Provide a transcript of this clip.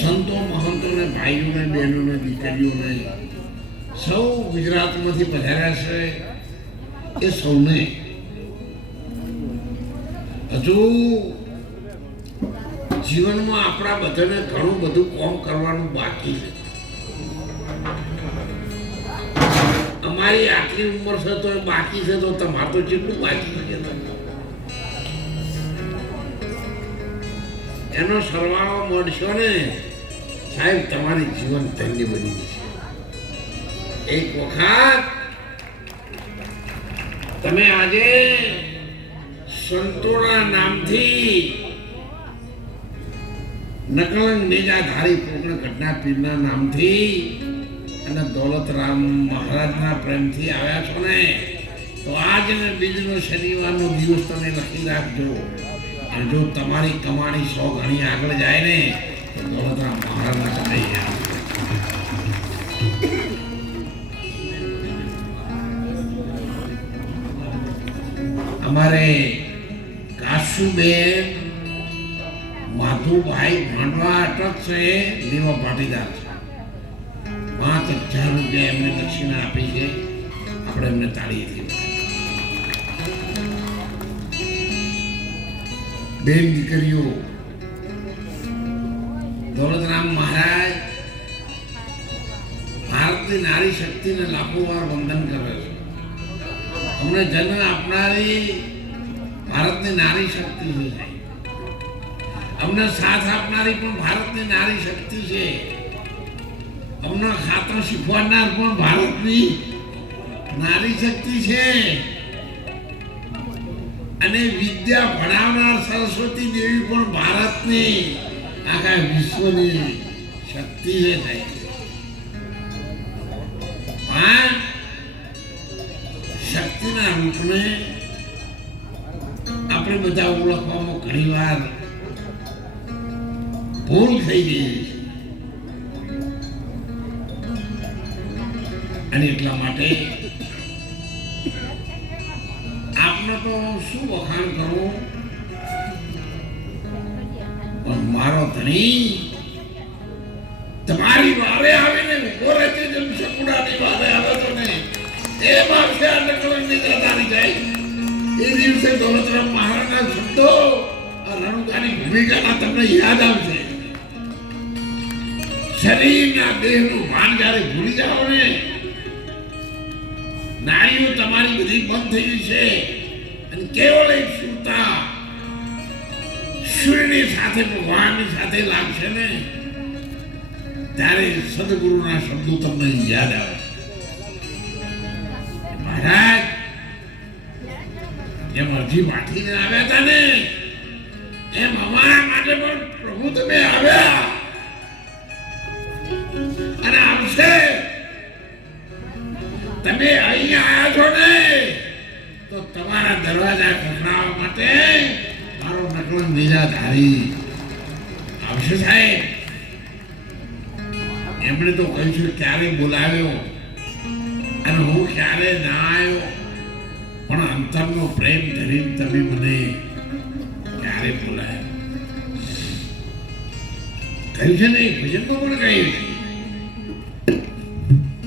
સંતો મહંતોને ભાઈઓને બહેનોને દીકરીઓને સૌ ગુજરાતમાંથી પધાર્યા છે એ સૌને હજુ જીવનમાં આપણા બધાને ઘણું બધું કામ કરવાનું બાકી છે. અમારી આટલી ઉંમર છે તો બાકી છે તો તમારે તો જેટલું બાકી છે એનો સરવાળો મળશો ને સાહેબ તમારી જીવન ધન્ય બની જશે. એક વખત તમે આજે સંતોના નામથી નકલંગ નેજાધારી પૂર્ણ ઘટના પીરના નામથી અને દોલતરામ મહારાજના પ્રેમથી આવ્યા છો ને તો આજ ને બીજનો શનિવારનો દિવસ તમે લખી રાખજો. અને જો તમારી કમાણી 100 ગણી આગળ જાય ને તો દોલતરામ મહારાજના કમાઈ અમારે કાશુબેન માધુભાઈ માંડવા અટક છે લેવા પાટીદાર છે. 5,000 રૂપિયા એમને દક્ષિણા આપી છે. આપણે એમને તાળીથી બેન દીકરીઓ દોલતરામ મહારાજ ભારતની નારી શક્તિને લાખો વાર વંદન કરે છે. અમને જન્મ આપનારી ભારતની નારી શક્તિ છે. અમને સાથ આપનારી પણ ભારતની નારી શક્તિ છે. અમને ખાતર શીખવાડનાર પણ ભારતની નારી શક્તિ છે. અને વિદ્યા ભણાવનાર સરસ્વતી દેવી પણ ભારતની આખા વિશ્વની શક્તિ છે. આ શક્તિના રૂપને આપણે બધા ઓળખવામાં ઘણી વાર ભૂલ થઈ ગઈ છે. અને એટલા માટે આપને તો શું વખાણ કરવું, પણ મારો ધણી તમારી વારે આવીને ઉભો રહે છે જેમ શકુડાની વારે આવે તો ને એ મારશે આ નકલંગની જાતારી જાય. એ દિવસે દોલતરામ મહારાજના શબ્દો આ રણુકાની ભૂમિકાના તમને યાદ આવશે. શરીરના દેહનું ભાન જ્યારે ભૂલી જાઓ ને નાડીઓ તમારી બધી બંધ થઈ ગઈ છે અને કેવળ એક સુરતા સૂર્યની સાથે ભગવાનની સાથે લાગશે ને ત્યારે સદગુરુના શબ્દો તમને યાદ આવે. મહારાજ જેમ અરજી પાઠીને આવ્યા હતા ને એમ અમારા માટે પણ પ્રભુ તમે આવ્યા અને આવશે. તમે અહીંયા આવ્યા છો ને તો તમારા દરવાજા ખખડાવવા માટે મારો નકલંગ નેજાધારી આવશે સાહેબ. એમણે તો કહ્યું છે ક્યારે બોલાવ્યો અને હું ક્યારે ના આવ્યો, પણ અંતરનો પ્રેમ ધરીને તમે મને ક્યારે બોલાવ્યો. કહ્યું છે ને ભજનમાં પણ કહ્યું છે